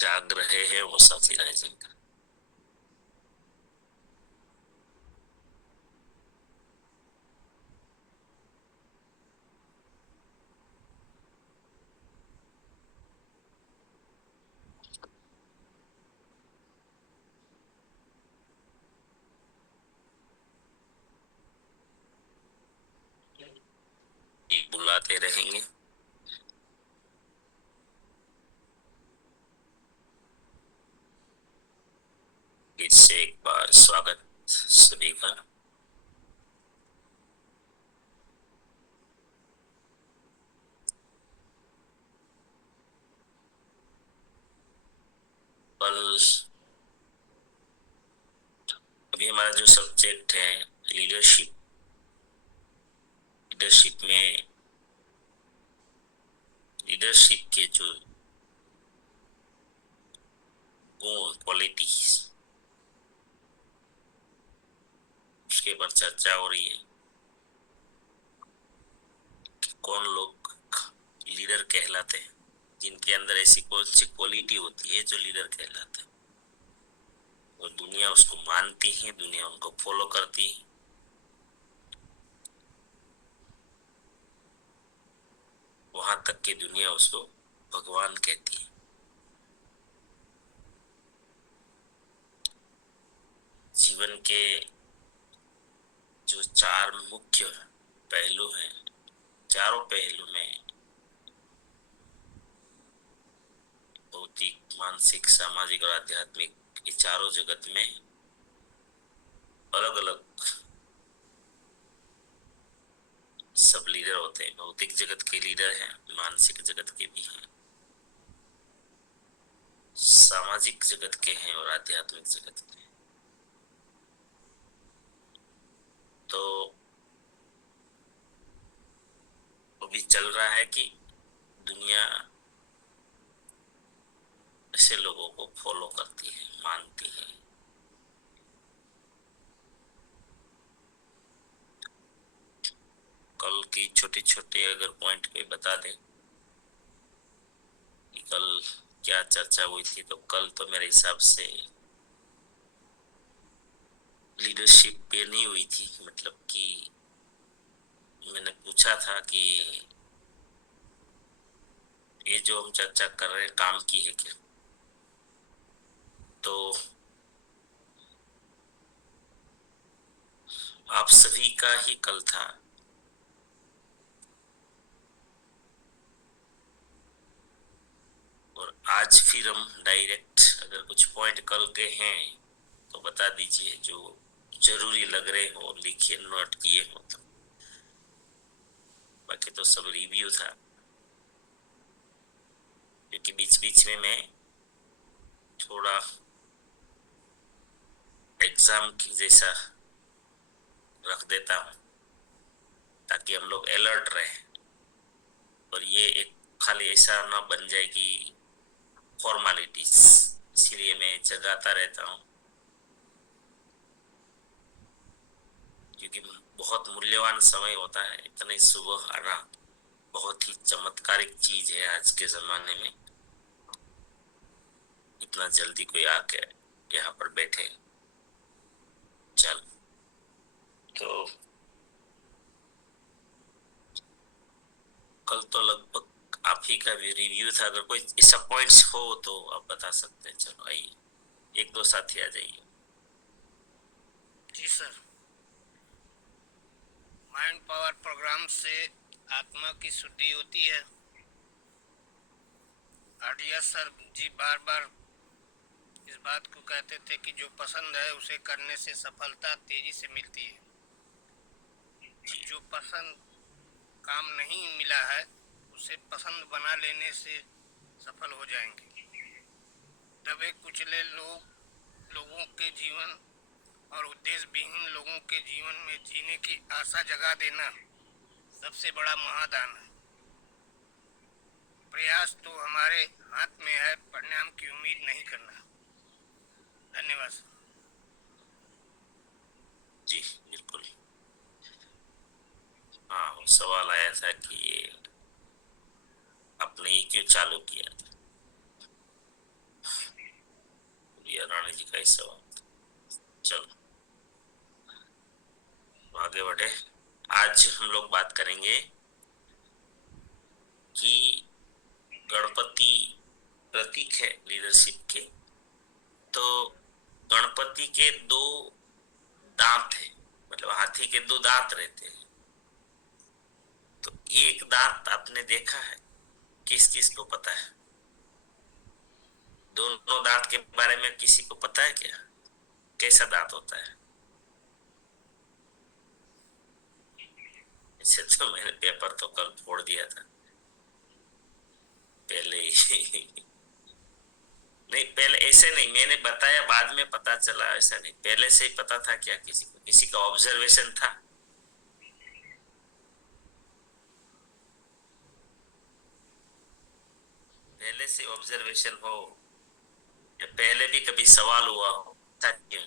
जाग रहे हैं वो साथी राइजिंग का। ये बुलाते रहेंगे। इससे एक बार स्वागत सभी का। कल अभी हमारा जो सब्जेक्ट है लीडरशिप, लीडरशिप में लीडरशिप के जो गुण क्वालिटीज उसके ऊपर चर्चा हो रही है। कौन लोग लीडर कहलाते हैं, जिनके अंदर ऐसी कौन सी क्वालिटी होती है जो लीडर कहलाते हैं और दुनिया उसको मानती है, दुनिया उनको फॉलो करती है। वहां तक की दुनिया उसको भगवान कहती है। जीवन के जो चार मुख्य पहलू हैं, चारों पहलू में भौतिक, मानसिक, सामाजिक और आध्यात्मिक, ये चारों जगत में अलग अलग सब लीडर होते हैं। भौतिक जगत के लीडर हैं, मानसिक जगत के भी हैं, सामाजिक जगत के हैं और आध्यात्मिक जगत के हैं। तो अभी चल रहा है कि दुनिया ऐसे लोगों को फॉलो करती है, मानती है। कल की छोटे छोटे अगर पॉइंट पे बता दें कि कल क्या चर्चा हुई थी, तो कल तो मेरे हिसाब से लीडरशिप पे नहीं हुई थी। मतलब कि मैंने पूछा था कि ये जो हम चर्चा कर रहे हैं काम की है क्या, तो आप सभी का ही कल था। और आज फिर हम डायरेक्ट अगर कुछ पॉइंट कल के हैं तो बता दीजिए, जो जरूरी लग रहे हो लिखिए, नोट किए हो तो। बाकी तो सब रिव्यू था, क्योंकि बीच बीच में मैं थोड़ा एग्जाम की जैसा रख देता हूँ ताकि हम लोग अलर्ट रहे। और ये एक खाली ऐसा ना बन जाए कि फॉर्मेलिटीज, इसीलिए मैं जगाता रहता हूँ, क्योंकि बहुत मूल्यवान समय होता है। इतनी सुबह आना बहुत ही चमत्कारिक चीज है आज के जमाने में। इतना जल्दी कोई आके यहाँ पर बैठे। चल, तो कल तो लगभग आप ही का भी रिव्यू था। अगर कोई ऐसा पॉइंट्स हो तो आप बता सकते हैं। चलो आइए, एक दो साथी आ जाइए। जी सर। माइंड पावर प्रोग्राम से आत्मा की शुद्धि होती है। आर्डिया सर जी बार बार इस बात को कहते थे कि जो पसंद है उसे करने से सफलता तेजी से मिलती है। जो पसंद काम नहीं मिला है उसे पसंद बना लेने से सफल हो जाएंगे। दबे कुचले लोगों के जीवन और उद्देश्य विहीन लोगों के जीवन में जीने की आशा जगा देना सबसे बड़ा महादान है। प्रयास तो हमारे हाथ में है, परिणाम की उम्मीद नहीं करना। धन्यवाद सर। जी बिल्कुल। हाँ, सवाल आया था कि ये आपने ये क्यों चालू किया था। आगे बढ़े। आज हम लोग बात करेंगे कि गणपति प्रतीक है लीडरशिप के। तो गणपति के दो दांत है, मतलब हाथी के दो दांत रहते हैं। तो एक दांत आपने देखा है, किस किस को पता है? दोनों दांत के बारे में किसी को पता है क्या? कैसा दांत होता है? इसे तो मैंने पेपर तो कल फोड़ दिया था पहले ही। नहीं, पहले ऐसे नहीं, मैंने बताया बाद में पता चला, ऐसा नहीं, पहले से ही पता था क्या? किसी का ऑब्जर्वेशन था? पहले से ऑब्जर्वेशन हो या पहले भी कभी सवाल हुआ हो, था क्यों?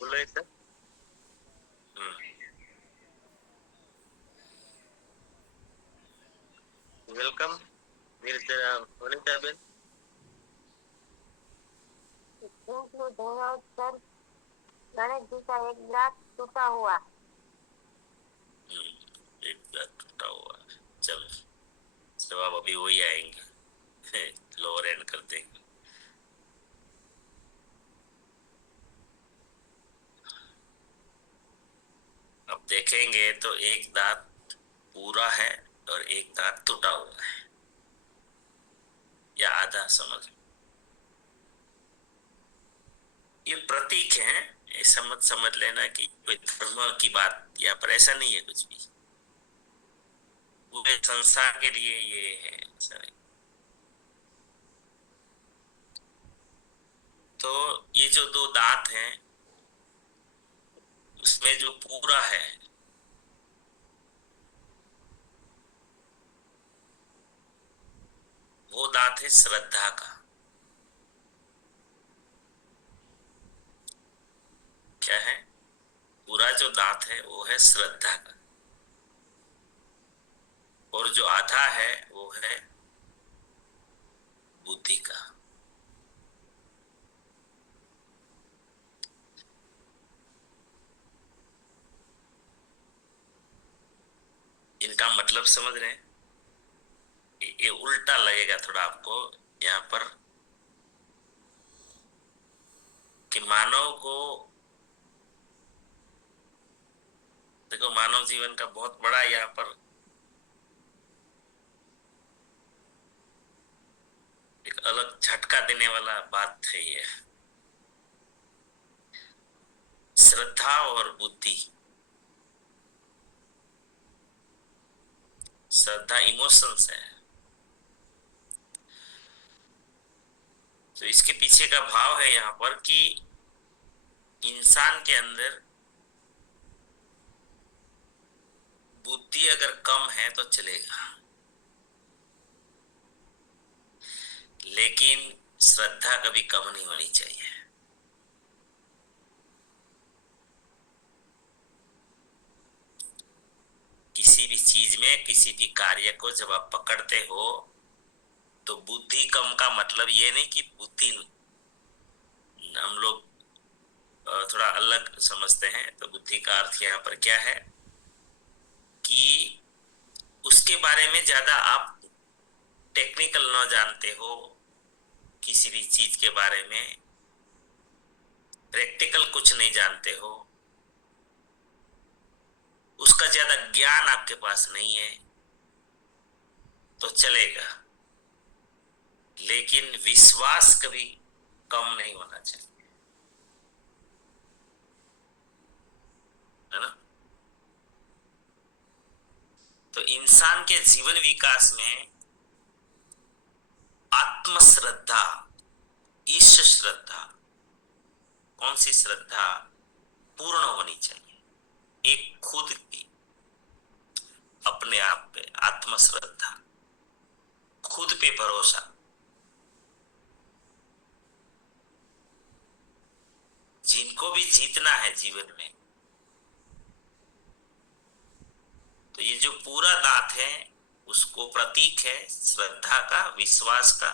बोलो sir. Welcome Mirza Vanita Ben. धन्यवाद सर। गणेश जी का एक दांत टूटा हुआ। एक दांत टूटा हुआ। चलो, जवाब अभी वही आएंगे। लोअर एंड कर देंगे। अब देखेंगे तो एक दांत पूरा है और एक दांत टूटा हुआ है, या आधा, समझ। ये प्रतीक है, ऐसा मत समझ लेना कि कोई धर्म की बात यहाँ पर, ऐसा नहीं है कुछ भी। पूरे संसार के लिए ये है, ऐसा नहीं। तो ये जो दो दांत हैं, उसमें जो पूरा है वो दांत है श्रद्धा का। क्या है? पूरा जो दांत है वो है श्रद्धा का, और जो आधा है वो है बुद्धि का। इनका मतलब समझ रहे हैं? ये उल्टा लगेगा थोड़ा आपको यहाँ पर, कि मानव को, देखो, मानव जीवन का बहुत बड़ा यहाँ पर एक अलग झटका देने वाला बात है ये। श्रद्धा और बुद्धि। श्रद्धा इमोशंस है, तो इसके पीछे का भाव है यहाँ पर कि इंसान के अंदर बुद्धि अगर कम है तो चलेगा, लेकिन श्रद्धा कभी कम नहीं होनी चाहिए। किसी भी चीज में, किसी भी कार्य को जब आप पकड़ते हो, तो बुद्धि कम का मतलब ये नहीं कि बुद्धि, हम लोग थोड़ा अलग समझते हैं। तो बुद्धि का अर्थ यहाँ पर क्या है कि उसके बारे में ज्यादा आप टेक्निकल न जानते हो, किसी भी चीज के बारे में प्रैक्टिकल कुछ नहीं जानते हो, उसका ज्यादा ज्ञान आपके पास नहीं है तो चलेगा, लेकिन विश्वास कभी कम नहीं होना चाहिए, है ना? तो इंसान के जीवन विकास में आत्म श्रद्धा, ईश श्रद्धा, कौन सी श्रद्धा पूर्ण होनी चाहिए? एक खुद की, अपने आप पे आत्म श्रद्धा, खुद पे भरोसा। जिनको भी जीतना है जीवन में, तो ये जो पूरा दांत है उसको प्रतीक है श्रद्धा का, विश्वास का।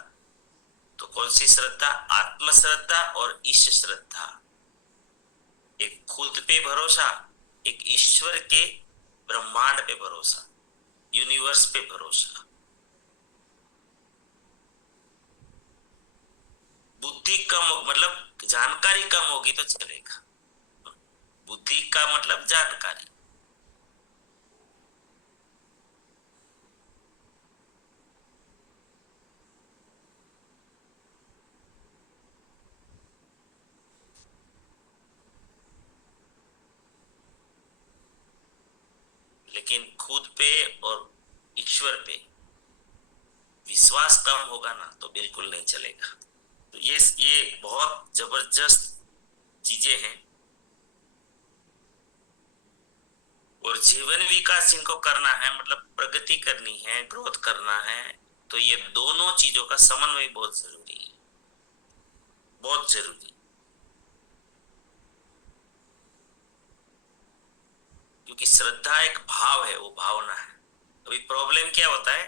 तो कौन सी श्रद्धा? आत्मश्रद्धा और ईश श्रद्धा। एक खुद पे भरोसा, एक ईश्वर के ब्रह्मांड पे भरोसा, यूनिवर्स पे भरोसा। बुद्धि कम मतलब जानकारी कम होगी तो चलेगा। बुद्धि का मतलब जानकारी। लेकिन खुद पे और ईश्वर पे विश्वास कम होगा ना तो बिल्कुल नहीं चलेगा। तो ये बहुत जबरदस्त चीजें हैं। और जीवन विकास जिनको करना है, मतलब प्रगति करनी है, ग्रोथ करना है, तो ये दोनों चीजों का समन्वय बहुत जरूरी है, बहुत जरूरी। क्योंकि श्रद्धा एक भाव है, वो भावना है। अभी प्रॉब्लम क्या होता है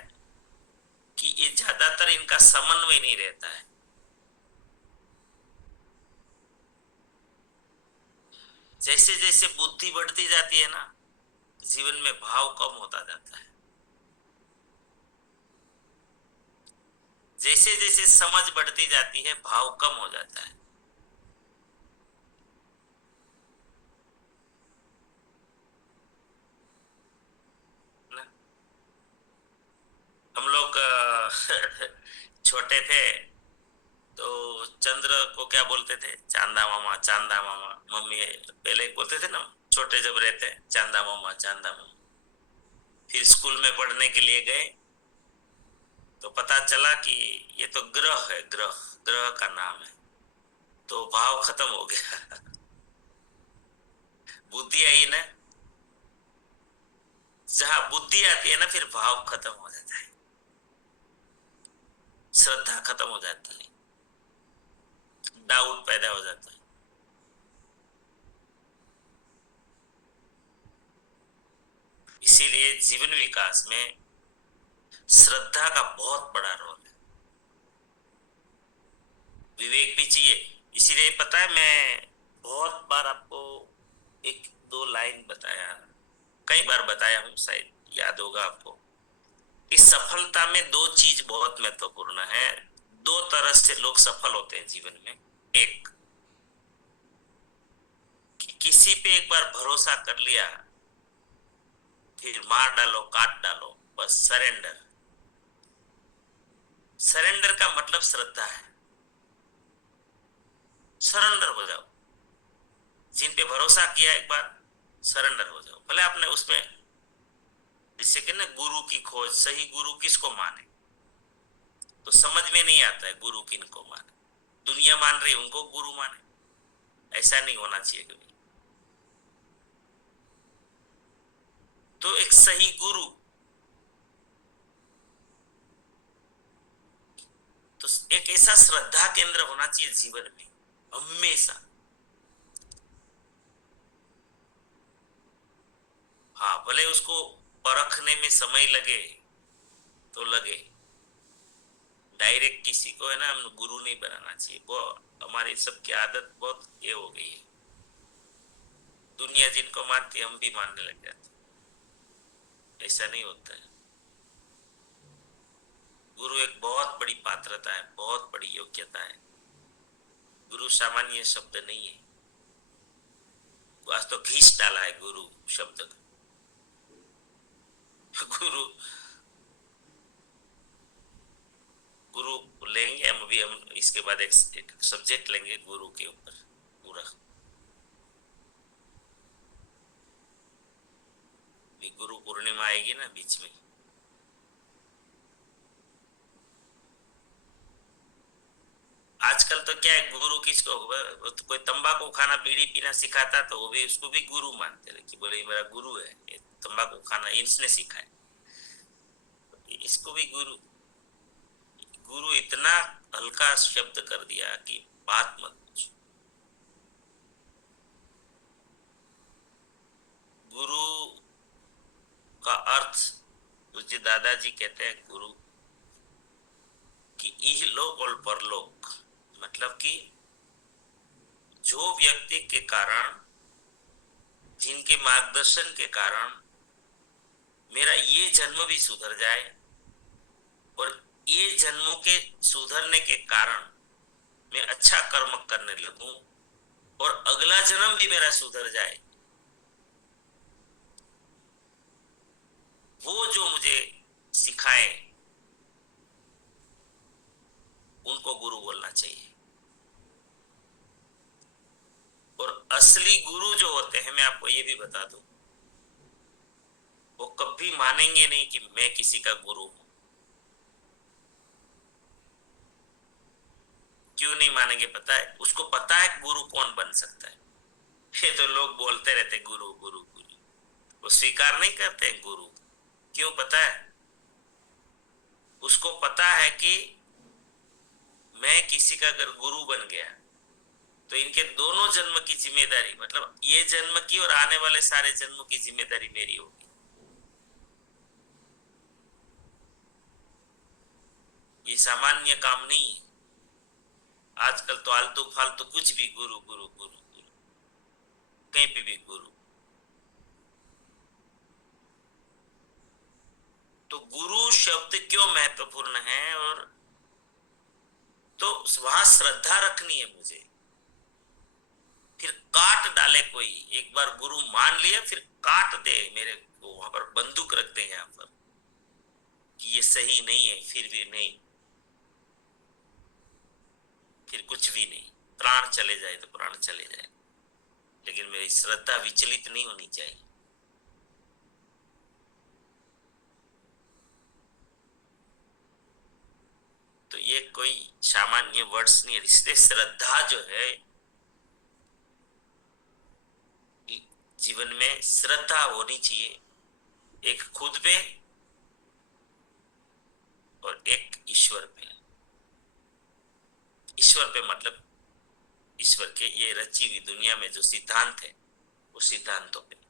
कि ये ज्यादातर इनका समन्वय नहीं रहता है। जैसे जैसे बुद्धि बढ़ती जाती है ना, जीवन में भाव कम होता जाता है। जैसे जैसे समझ बढ़ती जाती है, भाव कम हो जाता है। ना? हम लोग छोटे थे तो चंद्र को क्या बोलते थे? चांदा मामा, चांदा मामा। मम्मी पहले बोलते थे ना, छोटे जब रहते, चांदा मामा, चांदा मामा। फिर स्कूल में पढ़ने के लिए गए तो पता चला कि ये तो ग्रह है, ग्रह, ग्रह का नाम है। तो भाव खत्म हो गया। बुद्धि आई ना, जहां बुद्धि आती है ना फिर भाव खत्म हो जाता है, श्रद्धा खत्म हो जाती है, डाउट पैदा हो जाता है। इसीलिए जीवन विकास में श्रद्धा का बहुत बड़ा रोल है। विवेक भी चाहिए। इसीलिए पता है, मैं बहुत बार आपको एक दो लाइन बताया, कई बार बताया हूं, शायद याद होगा आपको। इस सफलता में दो चीज बहुत महत्वपूर्ण है। दो तरह से लोग सफल होते हैं जीवन में। एक, कि किसी पे एक बार भरोसा कर लिया, फिर मार डालो, काट डालो, बस सरेंडर। सरेंडर का मतलब श्रद्धा है। सरेंडर हो जाओ। जिन पे भरोसा किया एक बार, सरेंडर हो जाओ। भले आपने उसमें, जिससे कि ना गुरु की खोज, सही गुरु किसको माने, तो समझ में नहीं आता है गुरु किनको माने। दुनिया मान रही उनको गुरु माने, ऐसा नहीं होना चाहिए कभी। तो एक सही गुरु, तो एक ऐसा श्रद्धा केंद्र होना चाहिए जीवन में हमेशा। हाँ, भले उसको परखने में समय लगे तो लगे। डायरेक्ट किसी को है ना हम गुरु नहीं बनाना चाहिए। वो हमारी सबकी आदत बहुत ये हो गई है। दुनिया जिनको मानती है हम भी मानने लग जाते। ऐसा नहीं होता है। गुरु एक बहुत बड़ी पात्रता है, बहुत बड़ी योग्यता है। गुरु सामान्य शब्द नहीं है। आज तो घीस डाला है गुरु शब्द का। गुरु, गुरु लेंगे हम अभी, हम इसके बाद एक सब्जेक्ट लेंगे गुरु के ऊपर पूरा। गुरु पूर्णिमा आएगी ना बीच में। आजकल तो क्या है, गुरु किसको, तो कोई तंबाकू खाना, बीड़ी पीना सिखाता तो वो भी, उसको भी गुरु मानते रहे कि बोले मेरा गुरु है, ये तंबाकू खाना इसने सिखाया, इसको भी गुरु। गुरु इतना हल्का शब्द कर दिया कि बात मत पूछो। गुरु का अर्थ, मुझे दादाजी कहते हैं गुरु कि इहलोक और परलोक, मतलब कि जो व्यक्ति के कारण, जिनके मार्गदर्शन के कारण मेरा ये जन्म भी सुधर जाए और ये जन्मों के सुधरने के कारण मैं अच्छा कर्म करने लगूं और अगला जन्म भी मेरा सुधर जाए, वो जो मुझे सिखाए उनको गुरु बोलना चाहिए। और असली गुरु जो होते हैं, मैं आपको ये भी बता दूं, वो कभी मानेंगे नहीं कि मैं किसी का गुरु हूं। क्यों नहीं मानेंगे पता है? उसको पता है गुरु कौन बन सकता है। ये तो लोग बोलते रहते गुरु गुरु गुरु, वो स्वीकार नहीं करते गुरु। क्यों पता है? उसको पता है कि मैं किसी का अगर गुरु बन गया तो इनके दोनों जन्म की जिम्मेदारी, मतलब ये जन्म की और आने वाले सारे जन्मों की जिम्मेदारी मेरी होगी। ये सामान्य काम नहीं है। आजकल तो आलतू फालतू कुछ भी गुरु गुरु गुरु गुरु, कहीं पे भी गुरु। तो गुरु शब्द क्यों महत्वपूर्ण है? और तो वहां श्रद्धा रखनी है मुझे। फिर काट डाले कोई, एक बार गुरु मान लिया फिर काट दे मेरे को, वहां पर बंदूक रख दे यहाँ पर कि ये सही नहीं है, फिर भी नहीं, फिर कुछ भी नहीं, प्राण चले जाए तो प्राण चले जाए, लेकिन मेरी श्रद्धा विचलित नहीं होनी चाहिए। तो ये कोई सामान्य वर्ड्स नहीं है। इसलिए श्रद्धा जो है, जीवन में श्रद्धा होनी चाहिए, एक खुद पे और एक ईश्वर पे। ईश्वर पे मतलब ईश्वर के ये रची हुई दुनिया में जो सिद्धांत है, उस सिद्धांतों पे।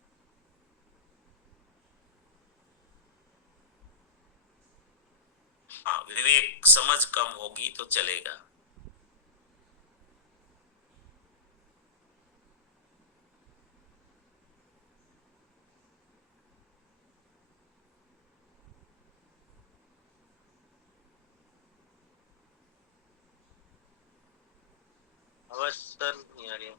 हाँ, विवेक समझ कम होगी तो चलेगा। आवाज सर नहीं आ रही है।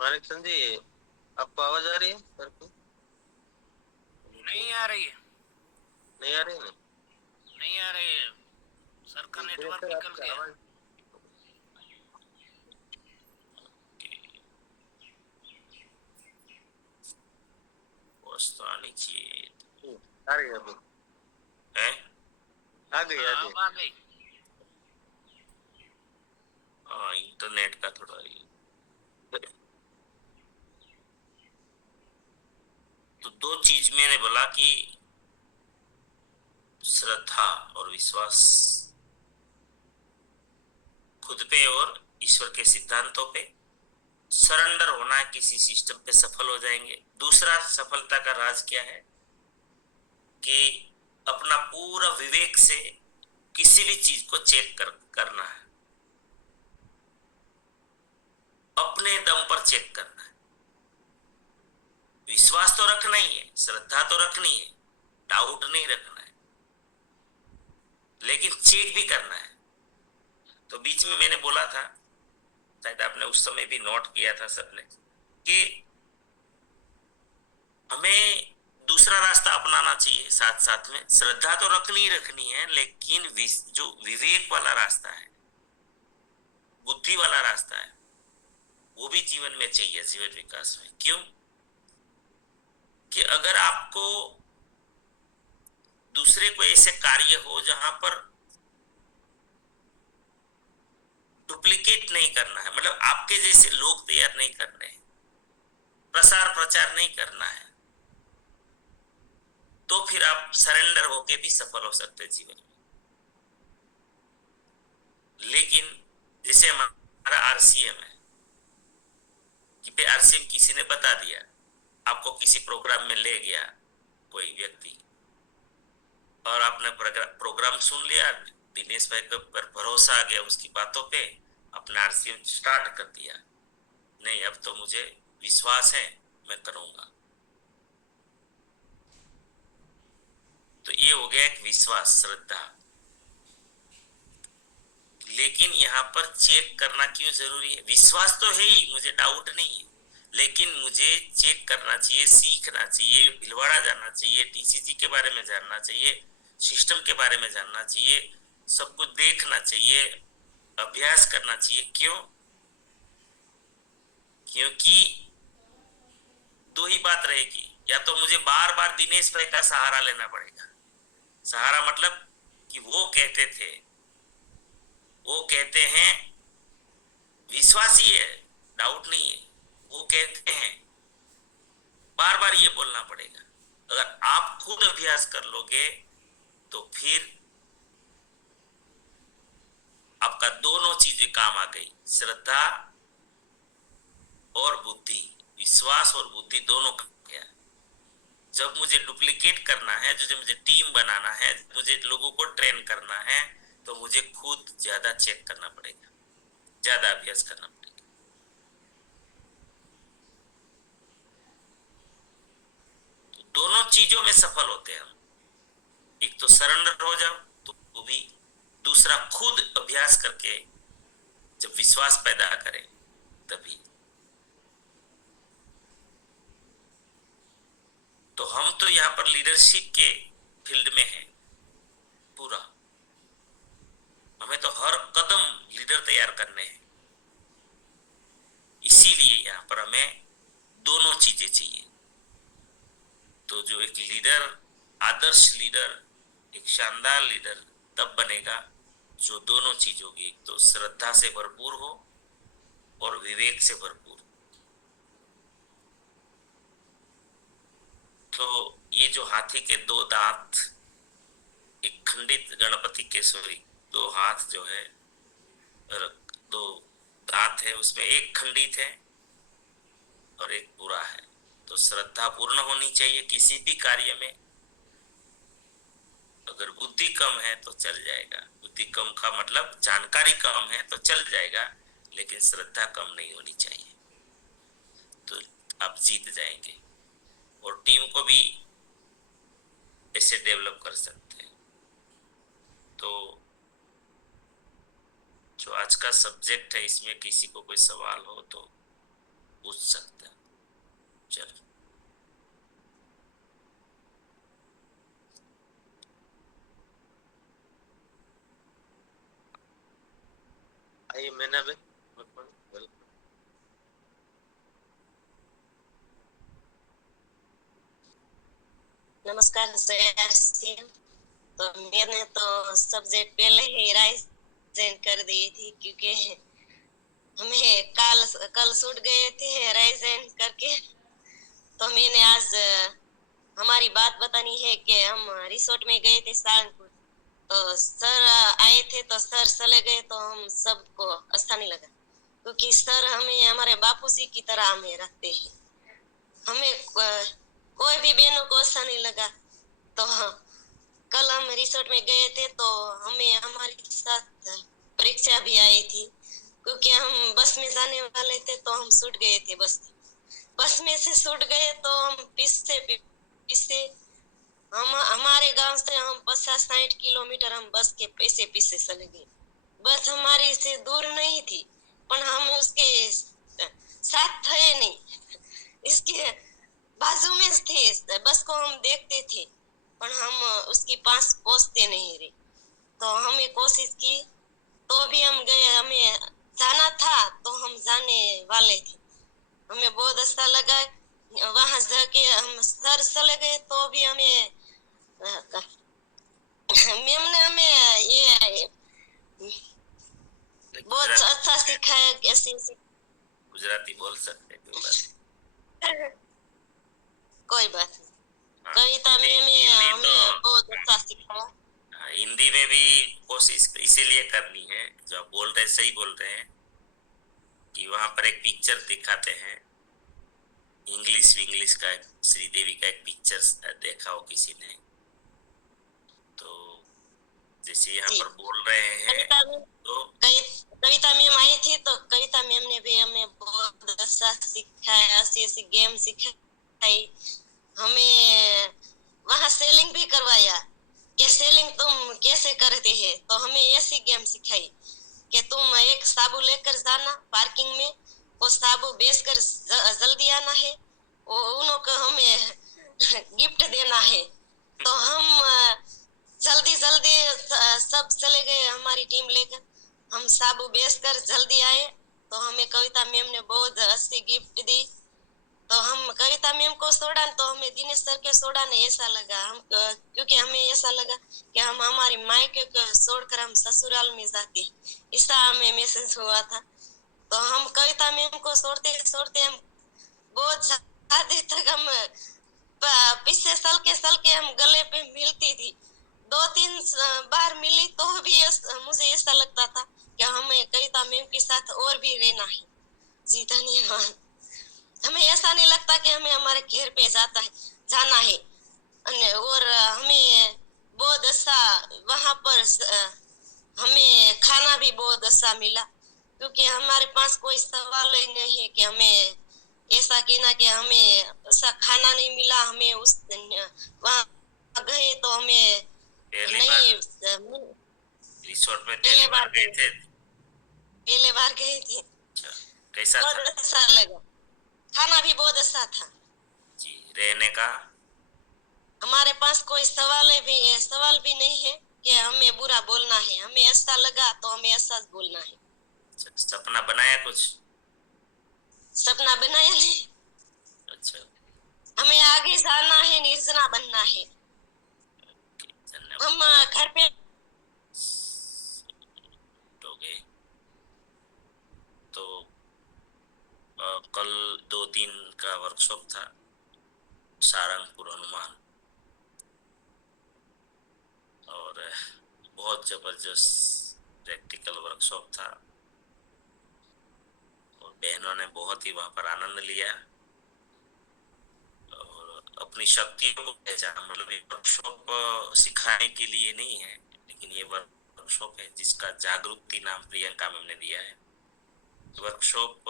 मानिक जी, आपको आवाज आ रही है सर को? नहीं आ रही है। नहीं आ रही है? नहीं आ रही है, सर का नेटवर्क निकल गया। तो आनी चाहिए। आ रही है अभी? है? आ गई आ गई। आ गई। हाँ, इंटरनेट का थोड़ा तो दो चीज मैंने बोला कि श्रद्धा और विश्वास खुद पे और ईश्वर के सिद्धांतों पे, सरेंडर होना है किसी सिस्टम पे, सफल हो जाएंगे। दूसरा सफलता का राज क्या है कि अपना पूरा विवेक से किसी भी चीज को चेक करना है, अपने दम पर चेक करना है। विश्वास तो रखना ही है, श्रद्धा तो रखनी है, डाउट नहीं रखना है, लेकिन चेक भी करना है। तो बीच में मैंने बोला था, शायद आपने उस समय भी नोट किया था सबने, कि हमें दूसरा रास्ता अपनाना चाहिए। साथ साथ में श्रद्धा तो रखनी ही रखनी है, लेकिन जो विवेक वाला रास्ता है, बुद्धि वाला रास्ता है, वो भी जीवन में चाहिए, जीवन विकास में। क्यों? कि अगर आपको दूसरे को ऐसे कार्य हो जहां पर डुप्लीकेट नहीं करना है, मतलब आपके जैसे लोग तैयार नहीं करने हैं, प्रसार प्रचार नहीं करना है, तो फिर आप सरेंडर होके भी सफल हो सकते हैं जीवन में। लेकिन जैसे हमारा आरसीएम है, कि पे आरसीएम किसी ने बता दिया, आपको किसी प्रोग्राम में ले गया कोई व्यक्ति और आपने प्रोग्राम सुन लिया, दिनेश भाई के पर भरोसा आ गया उसकी बातों पे, अपना आरसीएम स्टार्ट कर दिया, नहीं अब तो मुझे विश्वास है मैं करूंगा। तो ये हो गया एक विश्वास, श्रद्धा। लेकिन यहाँ पर चेक करना क्यों जरूरी है? विश्वास तो है ही, मुझे डाउट नहीं है, लेकिन मुझे चेक करना चाहिए, सीखना चाहिए, भिलवाड़ा जाना चाहिए, टीसीजी के बारे में जानना चाहिए, सिस्टम के बारे में जानना चाहिए, सब कुछ देखना चाहिए, अभ्यास करना चाहिए। क्यों? क्योंकि दो ही बात रहेगी, या तो मुझे बार बार दिनेश भाई का सहारा लेना पड़ेगा। सहारा मतलब कि वो कहते थे, वो कहते हैं, विश्वास ही है, डाउट नहीं है, वो कहते हैं, बार बार ये बोलना पड़ेगा। अगर आप खुद अभ्यास कर लोगे तो फिर आपका दोनों चीजें काम आ गई, श्रद्धा और बुद्धि, विश्वास और बुद्धि दोनों काम गया। जब मुझे डुप्लीकेट करना है, जो मुझे टीम बनाना है, मुझे लोगों को ट्रेन करना है, तो मुझे खुद ज्यादा चेक करना पड़ेगा, ज्यादा अभ्यास करना पड़ेगा। तो दोनों चीजों में सफल होते हैं हम। एक तो सरेंडर हो जाओ, तो वो भी, दूसरा खुद अभ्यास करके जब विश्वास पैदा करें तभी। तो हम तो यहाँ पर लीडरशिप के फील्ड में हैं पूरा, हमें तो हर कदम लीडर तैयार करने हैं। इसीलिए यहाँ पर हमें दोनों चीजें चाहिए। तो जो एक लीडर, आदर्श लीडर, एक शानदार लीडर तब बनेगा जो दोनों चीज होगी, एक तो श्रद्धा से भरपूर हो और विवेक से भरपूर। तो ये जो हाथी के दो दांत, एक खंडित गणपति केसरी, दो हाथ जो है, दो दांत है, उसमें एक खंडित है और एक पूरा है। तो श्रद्धा पूर्ण होनी चाहिए किसी भी कार्य में। अगर बुद्धि कम है तो चल जाएगा, बुद्धि कम का मतलब जानकारी कम है तो चल जाएगा, लेकिन श्रद्धा कम नहीं होनी चाहिए, तो आप जीत जाएंगे और टीम को भी ऐसे डेवलप कर सकते हैं। तो जो आज का सब्जेक्ट है, इसमें किसी को कोई सवाल हो तो पूछ सकते हैं। चलो, आइए मैंने भी नमस्कार सिंह। तो मैंने तो सब्जेक्ट पहले ही राइज कर दी थी, क्योंकि हमें कल छूट गए थे राइज करके। तो मैंने आज हमारी बात बतानी है कि हम रिसोर्ट में गए थे सहारनपुर, तो सर आए थे, तो सर चले गए तो हम सबको अच्छा नहीं लगा, क्योंकि सर हमें हमारे बापूजी की तरह हमें रखते हैं। हमें कोई भी बहनों को अच्छा नहीं लगा। तो कल हम रिसोर्ट में गए थे, तो हमें हमारे साथ परीक्षा भी आई थी, क्योंकि हम बस में जाने वाले थे, तो हम छूट गए थे। बस में से छूट गए तो हम पीछे हम हमारे गांव से हम 50-60 किलोमीटर हम बस के पीछे चले गए। बस हमारी से दूर नहीं थी, पर हम उसके साथ थे नहीं, इसके बाजू में थे। बस को हम देखते थे, पर हम उसके पास पहुंचते नहीं रहे। तो हमें कोशिश की, तो भी हम गए, हमें जाना था तो हम जाने वाले थे। हमें बहुत अच्छा लगा वहां जाके। हम सर चले गए तो भी हमें मैम ने हमें ये बहुत अच्छा सिखाया। ऐसे गुजराती बोल सकते हैं, कोई बात नहीं। कविता में हमें बहुत अच्छा सिखाया। हिंदी में भी कोशिश इसीलिए करनी है, जो आप बोल रहे हैं सही बोल रहे हैं, कि वहां पर एक पिक्चर दिखाते हैं इंग्लिश विंग्लिश का श्रीदेवी का एक पिक्चर देखा हो किसी ने, तो जैसे यहाँ जी पर बोल रहे हैं कविता मैम तो कविता मैम आई थी तो कविता मैम ने भी हमें बहुत अच्छा सिखाया, ऐसी ऐसी गेम सिखाई हमें, वहाँ सेलिंग भी करवाया कि सेलिंग तुम कैसे करते हैं, तो हमें ऐसी गेम सिखाई कि तुम एक साबु लेकर जाना पार्किंग में, वो साबु बेच कर जल्दी आना है, वो उन्हों को हमें गिफ्ट देना है। तो हम जल्दी जल्दी सब चले गए हमारी टीम लेकर, हम साबु बेच कर जल्दी आए, तो हमें कविता मैम ने बहुत अच्छी गिफ्ट दी। तो हम कविता मैम को छोड़ा तो हमें दिनेश सर के छोड़ाने ऐसा लगा, हम क्योंकि हमें ऐसा लगा कि हम हमारी मायके को छोड़कर हम ससुराल में जाते, ऐसा हमें महसूस हुआ था। तो हम कविता मैम को छोड़ते छोड़ते हम बहुत ज्यादा तक हम पीछे सल के हम गले पे मिलती थी, 2-3 बार मिली तो भी मुझे ऐसा लगता था कि हमें कविता मैम के साथ और भी रहना है। जी धन्यवाद। हमें ऐसा नहीं लगता कि हमें हमारे घर पे जाना है, और हमें बहुत अच्छा वहां पर हमें खाना भी बहुत अच्छा मिला, क्योंकि हमारे पास कोई सवाल ही नहीं है कि हमें ऐसा कहना कि हमें ऐसा खाना नहीं मिला, हमें उस वहां गए तो हमें पहली बार नहीं रिसोर्ट में पहले पहली बार बार गए थे? पहले बार गए थे, अच्छा, कैसा बहुत था? अच्छा लगा, खाना भी बहुत अच्छा था। जी, रहने का? हमारे पास कोई सवाल भी नहीं है कि हमें बुरा बोलना है, हमें अच्छा लगा तो हमें अच्छा बोलना है। सपना बनाया कुछ? सपना बनाया नहीं, अच्छा, हमें आगे जाना है, निर्जना बनना है। धन्यवाद। हम घर पे हो गए तो कल 2 दिन का वर्कशॉप था सारंगपुर हनुमान, और बहुत जबरदस्त प्रैक्टिकल वर्कशॉप था, और बहनों ने बहुत ही वहां पर आनंद लिया और अपनी शक्तियों को पहचाना। मतलब ये वर्कशॉप सिखाने के लिए नहीं है, लेकिन ये वर्कशॉप है जिसका जागरूकता नाम प्रियंका मैम ने दिया है। वर्कशॉप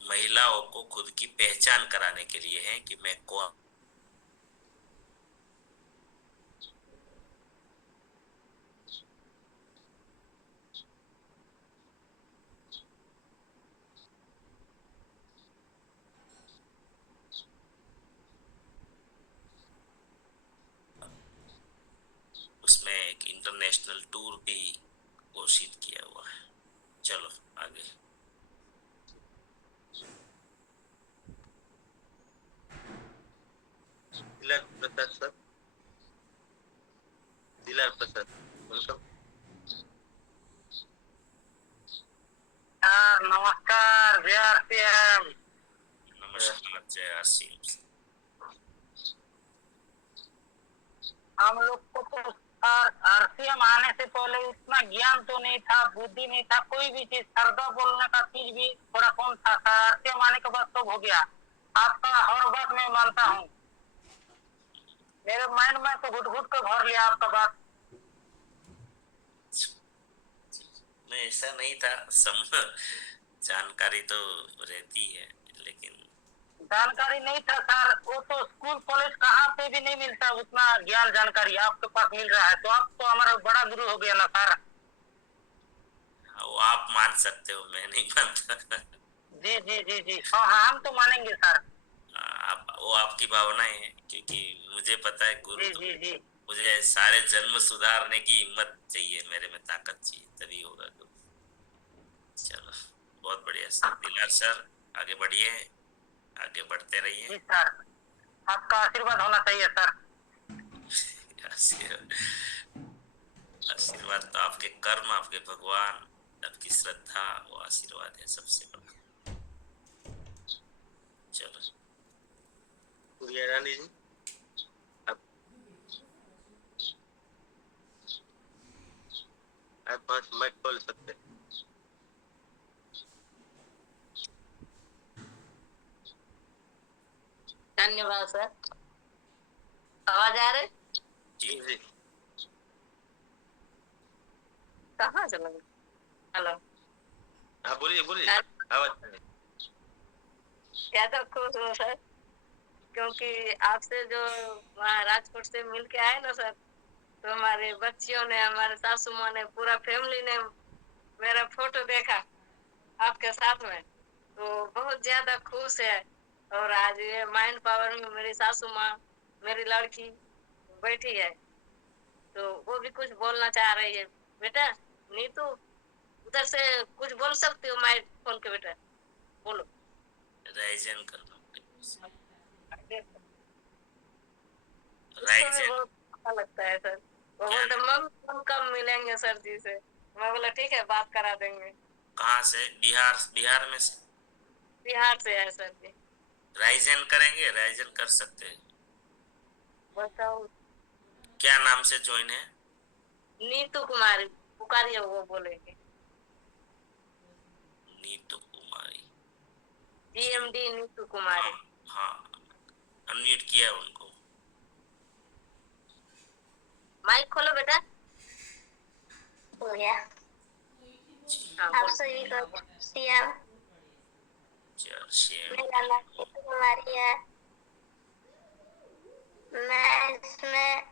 महिलाओं को खुद की पहचान कराने के लिए है कि मैं कौन। उसमें एक इंटरनेशनल टूर भी घोषित किया हुआ है। चलो आगे। दिलार प्रसाद सर, दिलार प्रसाद वेलकम। नमस्कार जय आरसीएम। नमस्कार, जय आरसीएम। हम लोग को तो आरसीएम आने से पहले इतना ज्ञान तो नहीं था, बुद्धि नहीं था, कोई भी चीज सरदा बोलने का चीज भी थोड़ा कम था। आरसीएम आने के बाद सब हो गया। आपका हर बात मैं मानता हूँ, मेरे माइंड में तो घुट घुट के भर लिया आपका बात। नहीं, ऐसा नहीं था, जानकारी तो रहती है, लेकिन जानकारी नहीं था सर, वो तो स्कूल कॉलेज कहाँ पे भी नहीं मिलता उतना ज्ञान जानकारी आपके पास मिल रहा है, तो आप तो हमारा बड़ा गुरु हो गया ना सर। वो आप मान सकते हो, मैं नहीं मानता। जी जी जी जी, हाँ हाँ, हम तो मानेंगे सर। वो आपकी भावनाएं हैं, क्योंकि मुझे पता है गुरु जी तो जी जी मुझे सारे जन्म सुधारने की हिम्मत चाहिए, मेरे में ताकत चाहिए, तभी होगा गुरु। चलो, बहुत बढ़िया सर, दिलार सर आगे बढ़िए, आगे बढ़ते रहिए। जी सर, आपका आशीर्वाद होना चाहिए सर। आशीर्वाद, आशीर्वाद तो आपके कर्म, आपके भगवान, आपकी श्रद्धा, वो आशीर्वाद है सबसे बड़ा। चलो पूरी रानी जी, आप पास माइक खोल सकते हैं। धन्यवाद सर। आवाज आ रही? जी जी कहाँ चला गया? हेलो। हाँ बोलिए बोलिए हाँ। आवाज आ रही। ज्यादा खुश हूँ सर, क्योंकि आपसे जो वहाँ राजकोट से मिल के आए ना सर, तो हमारे बच्चियों ने, हमारे सासू माँ ने, पूरा फैमिली ने मेरा फोटो देखा आपके साथ में, तो बहुत ज्यादा खुश है। और आज ये माइंड पावर में मेरी सासू माँ, मेरी लड़की बैठी है, तो वो भी कुछ बोलना चाह रही है। बेटा नीतू, उधर से कुछ बोल सकती हो माइक खोल के? बेटा बोलो। राइजन करना उसको भी राइजन बहुत अच्छा लगता है सर। वो क्या बोलते हम कब मिलेंगे सर जी से। मैं बोला ठीक है, बात करा देंगे। कहाँ से? बिहार में से? बिहार से है सर जी। राइजन करेंगे, राइजन कर सकते हैं। बताओ। क्या नाम से ज्वाइन है? नीतू कुमारी पुकारिए, वो बोलेंगे। नीतू कुमारी। GMD नीतू हाँ कुमारी। हाँ, अनम्यूट किया उनको। माइक खोलो बेटा। हो गया। हाँ, आप बोलो। सभी को सीएम। चल शेम। मेरा नाम नीतू कुमारी है। मैं इसमें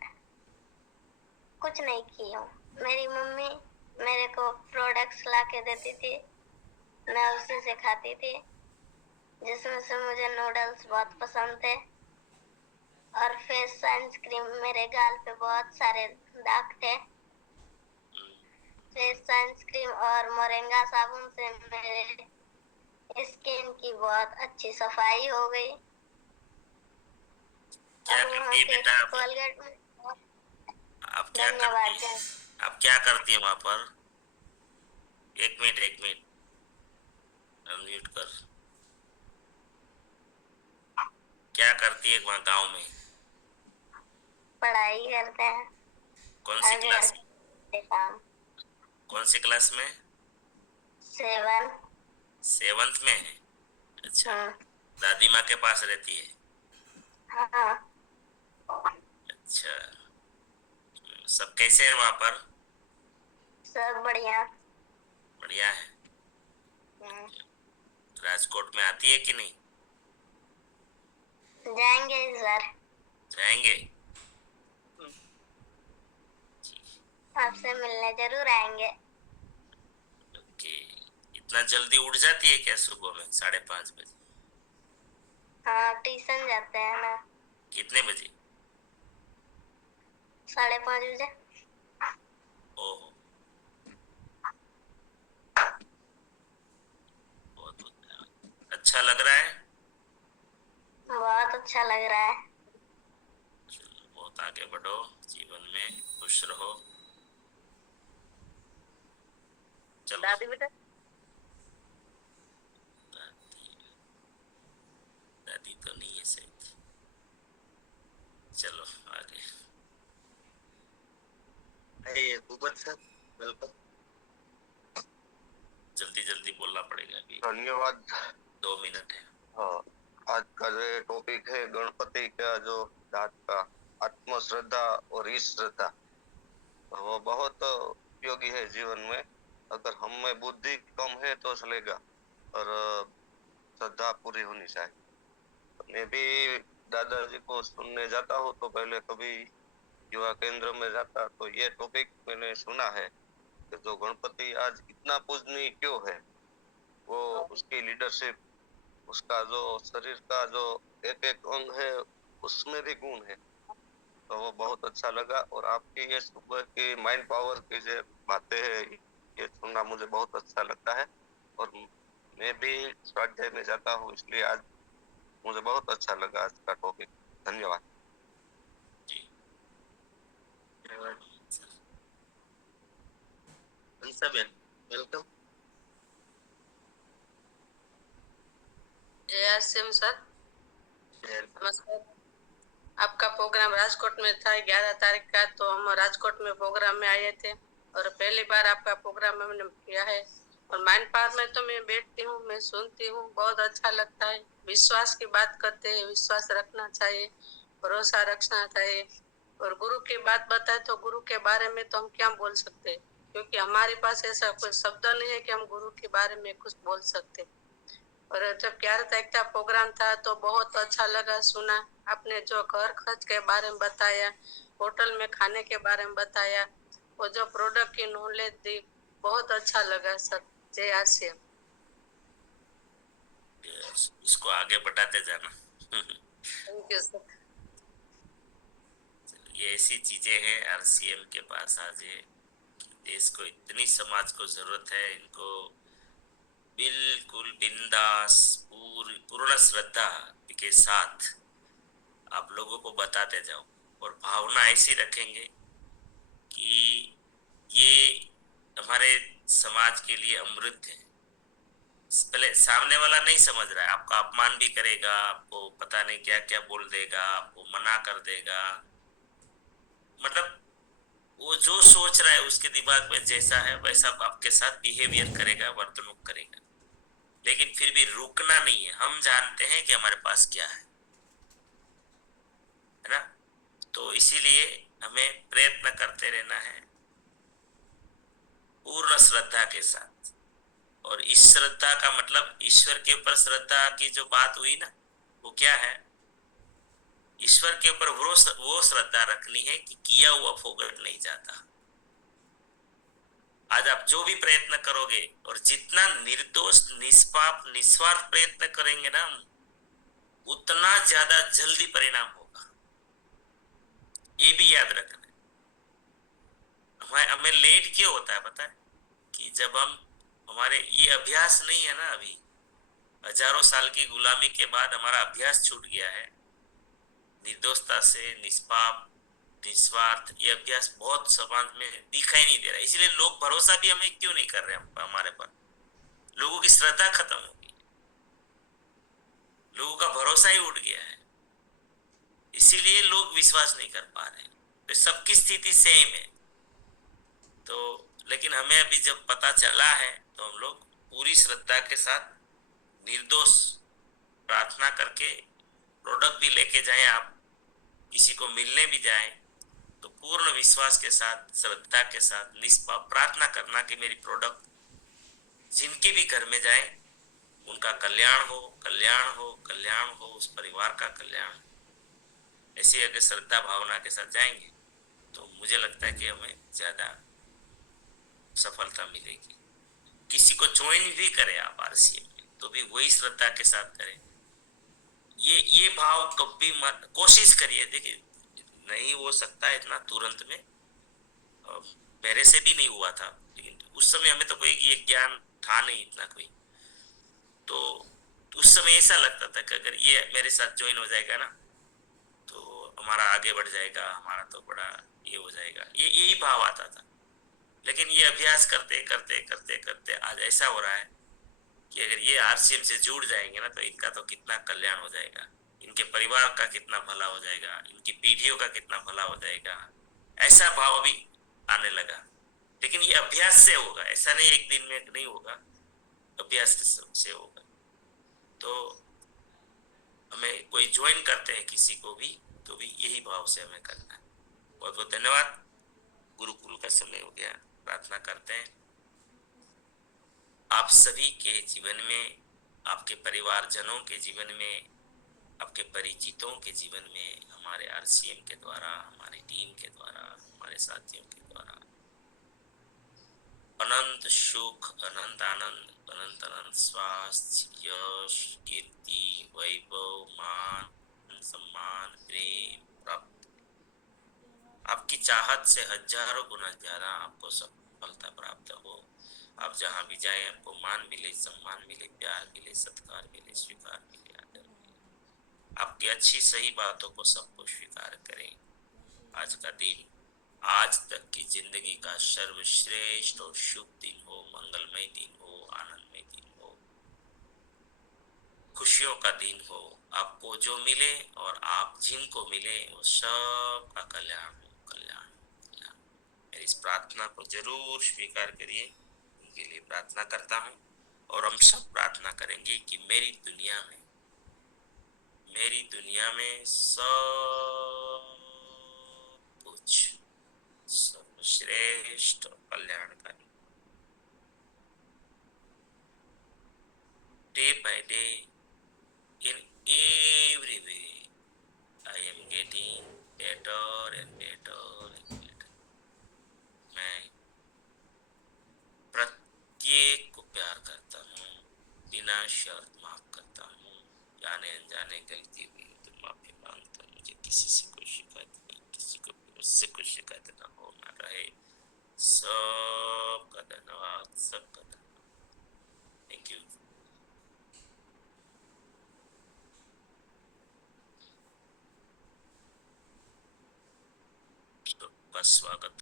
कुछ नहीं की हूँ। मेरी मम्मी मेरे को प्रोडक्ट्स ला के देती थी, मैं उसी से खाती थी, जिसमें से मुझे नूडल्स बहुत पसंद थे। और फेस सनस्क्रीन, मेरे गाल पे बहुत सारे दाग थे। फेस सनस्क्रीन और मोरिंगा साबुन से मेरे स्किन की बहुत अच्छी सफाई हो गई। क्या और वहाँ करती है के बेटा आप? कोलगेट में आप क्या करती धन्यवाद। है? आप क्या करती है वहां पर? एक मिनट, अनम्यूट कर। क्या करती है वहां गांव में? पढ़ाई करते हैं कौन सी और घर क्लास? के काम। कौन सी क्लास में? 7। 7th में है। अच्छा, हाँ दादी माँ के पास रहती है? हाँ, अच्छा, सब कैसे है वहां पर? सब बढ़िया। बढ़िया है। हम्म, राजकोट में आती है कि नहीं? जाएंगे इस बार। जाएंगे। आपसे मिलने जरूर आएंगे। ओके। इतना जल्दी उठ जाती है क्या सुबह में 5:30 बजे? हाँ, ट्यूशन जाते हैं ना। कितने बजे? 5:30 बजे। ओहो, बहुत अच्छा लग रहा है। बहुत अच्छा लग रहा है। चलो, बहुत आगे बढ़ो, जीवन में खुश रहो। चलो। दादी बेटा। दादी दादी तो नहीं है शायद। चलो आगे। Hey, Bhupat sir welcome. जल्दी जल्दी बोलना पड़ेगा, अभी धन्यवाद। 2 मिनट है। हाँ, आज का जो टॉपिक है गणपति का जो जात का आत्मश्रद्धा और ईश श्रद्धा, वो बहुत उपयोगी है जीवन में। अगर हम में बुद्धि कम है तो चलेगा, और श्रद्धा पूरी होनी चाहिए। मैं भी दादाजी को सुनने जाता हूँ, तो पहले कभी युवा केंद्र में जाता तो ये टॉपिक मैंने सुना है कि जो गणपति आज इतना पूजनीय क्यों है, वो उसकी लीडरशिप, उसका जो शरीर का जो एक एक अंग है उसमें भी गुण है। तो वो बहुत अच्छा लगा। और आपकी ये सुबह की माइंड पावर की जो बातें हैं, ये सुनना मुझे बहुत अच्छा लगता है। और मैं भी स्वाध्याय में जाता हूँ, इसलिए आज मुझे बहुत अच्छा लगा आज का टॉपिक। धन्यवाद। जी धन्यवाद हंसा बेन वेलकम। जय सिम सर, नमस्कार। आपका प्रोग्राम राजकोट में था 11 तारीख का, तो हम राजकोट में प्रोग्राम में आए थे और पहली बार आपका प्रोग्राम हमने किया है। और माइंड पावर में तो मैं बैठती हूँ, मैं सुनती हूँ, बहुत अच्छा लगता है। विश्वास की बात करते हैं, विश्वास रखना चाहिए, भरोसा रखना चाहिए। और गुरु की बात बताए तो गुरु के बारे में तो हम क्या बोल सकते हैं, क्योंकि हमारे पास ऐसा कोई शब्द नहीं है कि हम गुरु के बारे में कुछ बोल सकते। और जब 11 तारीख का प्रोग्राम था तो बहुत अच्छा लगा, सुना आपने जो घर खर्च के बारे में बताया, होटल में खाने के बारे में बताया, और जो प्रोडक्ट की नॉलेज दी, बहुत अच्छा लगा सर। जय आसिया। इसको आगे बढ़ाते जाना। Thank you sir. ये ऐसी चीजें हैं आरसीएम के पास आज है कि देश को इतनी समाज को जरूरत है, इनको बिल्कुल बिंदास पूर्ण श्रद्धा के साथ आप लोगों को बताते जाओ, और भावना ऐसी रखेंगे कि ये हमारे समाज के लिए अमृत है। पहले सामने वाला नहीं समझ रहा है, आपका अपमान भी करेगा, आपको पता नहीं क्या क्या बोल देगा, आपको मना कर देगा, मतलब वो जो सोच रहा है उसके दिमाग में जैसा है वैसा आपके साथ बिहेवियर करेगा, वर्तणूक करेगा। लेकिन फिर भी रुकना नहीं है, हम जानते हैं कि हमारे पास क्या है ना। तो इसीलिए हमें प्रयत्न करते रहना है पूर्ण श्रद्धा के साथ। और इस श्रद्धा का मतलब ईश्वर के ऊपर श्रद्धा की जो बात हुई ना, वो क्या है, ईश्वर के ऊपर वो श्रद्धा रखनी है कि किया हुआ फोगट नहीं जाता। आज आप जो भी प्रयत्न करोगे और जितना निर्दोष निष्पाप निस्वार्थ प्रयत्न करेंगे ना, उतना ज्यादा जल्दी परिणाम होगा। ये भी याद रखना है। हमें लेट क्यों होता है पता है, कि जब हम हमारे ये अभ्यास नहीं है ना, अभी हजारों साल की गुलामी के बाद हमारा अभ्यास छूट गया है निर्दोषता से, निष्पाप निस्वार्थ। ये अभ्यास बहुत समाज में दिखाई नहीं दे रहा, इसलिए लोग भरोसा भी हमें क्यों नहीं कर रहे हमारे पर। लोगों की श्रद्धा खत्म हो गई, लोगों का भरोसा ही उठ गया है, इसीलिए लोग विश्वास नहीं कर पा रहे। तो सबकी स्थिति सेम है। तो लेकिन हमें अभी जब पता चला है तो हम लोग पूरी श्रद्धा के साथ निर्दोष प्रार्थना करके प्रोडक्ट भी लेके जाएं, आप किसी को मिलने भी जाएं तो पूर्ण विश्वास के साथ, श्रद्धा के साथ निष्पाप प्रार्थना करना कि मेरी प्रोडक्ट जिनके भी घर में जाए उनका कल्याण हो, कल्याण हो, कल्याण हो, उस परिवार का कल्याण हो। ऐसी अगर श्रद्धा भावना के साथ जाएंगे तो मुझे लगता है कि हमें ज्यादा सफलता मिलेगी। किसी को ज्वाइन भी करें आप आरसीएम में तो भी वही श्रद्धा के साथ करें। ये भाव कभी मत, कोशिश करिए। देखिए नहीं हो सकता इतना तुरंत में, मेरे से भी नहीं हुआ था, लेकिन उस समय हमें तो कोई ये ज्ञान था नहीं इतना कोई। तो उस समय ऐसा लगता था कि अगर ये मेरे साथ ज्वाइन हो जाएगा ना तो हमारा आगे बढ़ जाएगा, हमारा तो बड़ा ये हो जाएगा, यही भाव आता था। लेकिन ये अभ्यास करते करते करते करते आज ऐसा हो रहा है कि अगर ये आरसीएम से जुड़ जाएंगे ना तो इनका तो कितना कल्याण हो जाएगा, इनके परिवार का कितना भला हो जाएगा, इनकी पीढ़ियों का कितना भला हो जाएगा। ऐसा भाव अभी आने लगा। लेकिन ये अभ्यास से होगा, ऐसा नहीं एक दिन में नहीं होगा, अभ्यास से होगा। तो हमें कोई ज्वाइन करते हैं किसी को भी तो भी यही भाव से हमें करना है। बहुत बहुत धन्यवाद। गुरुकुल का समय हो गया, प्रार्थना करते हैं आप सभी के जीवन में, आपके परिवारजनों के जीवन में, आपके परिचितों के जीवन में, हमारे आरसीएम के द्वारा, हमारी टीम के द्वारा, हमारे साथियों के द्वारा अनंत सुख, अनंत आनंद, अनंत अनंत स्वास्थ्य, यश, कीर्ति, वैभव, मान, सम्मान, प्रेम प्राप्त, आपकी चाहत से हजारों गुना ज्यादा आपको सफलता प्राप्त हो। आप जहां भी जाएं आपको मान मिले, सम्मान मिले, प्यार मिले, सत्कार मिले, स्वीकार मिले, आदर मिले। आपकी अच्छी सही बातों को सबको स्वीकार करें। आज का दिन आज तक की जिंदगी का सर्वश्रेष्ठ और शुभ दिन हो, मंगलमय दिन हो, आनंदमय दिन हो, खुशियों का दिन हो। आपको जो मिले और आप जिनको मिले वो सब का कल्याण हो, कल्याण, कल्याण। मेरी इस प्रार्थना को जरूर स्वीकार करिए। के लिए प्रार्थना करता हूँ और हम सब प्रार्थना करेंगे कि मेरी दुनिया में सब कुछ सर्वश्रेष्ठ और कल्याणकारी day by day in every way I am getting better and better and better. मैं प्रत्येक को प्यार करता हूँ, बिना शर्त माफ करता हूँ, जाने अनजाने गलती हुई तो माफी मांगता हूँ। मुझे किसी से कोई शिकायत नहीं, किसी को भी मुझसे कोई शिकायत ना हो ना रहे। सबका धन्यवाद, सबका धन्यवाद। Thank you. सबका स्वागत।